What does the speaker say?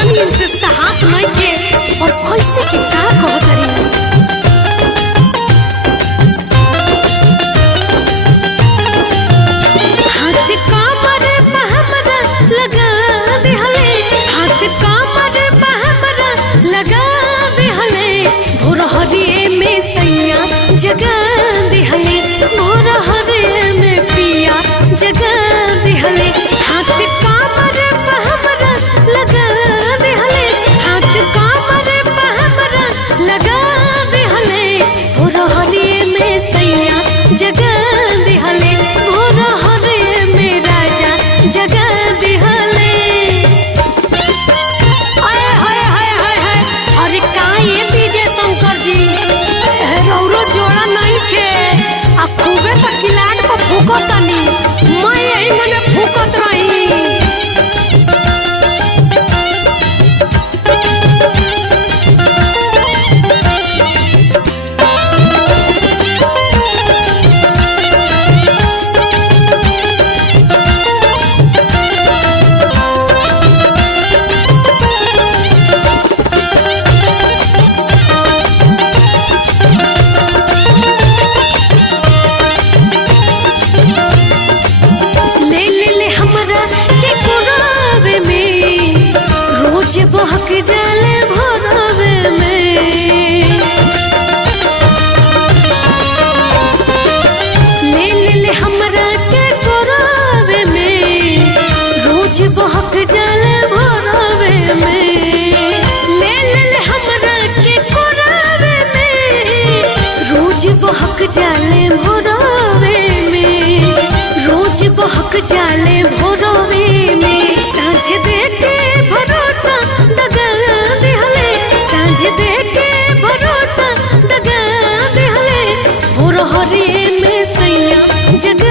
खटनी इनसे सहात नहीं के और कैसे के का कहतरी। हाथ कमर पे हमरा लगा देहले, हाथ कमर पे हमरा लगा देहले, भोर हरिए में सैया जगा देहले, भोर हरिए में पिया जगा देहले। हाथ कमर पे हमरा लगा देहले, हाथ कमर पे हमरा लगा देहले, भोर हरिए में सैया जगा देहले, भोर हरिए में राजा जगा देहले। अरे का ये विजय शंकर जी रौरो जोड़ा नहीं के आ खूबे त किलाट पर फूकतानी, मैं यही मने फूकत रही। बहक जाले भोरवे में, ले हमरा के कोरावे में, रोज बहक जाले भोरवे में, ले हमरा के कोरावे में, रोज बहक जाले भोरवे में, रोज बहक जाले भोरवे में। साँझ देके भरोसा दगा देहले, साँझ देके भरोसा दगा देहले, भोर हरिए में सैया जगा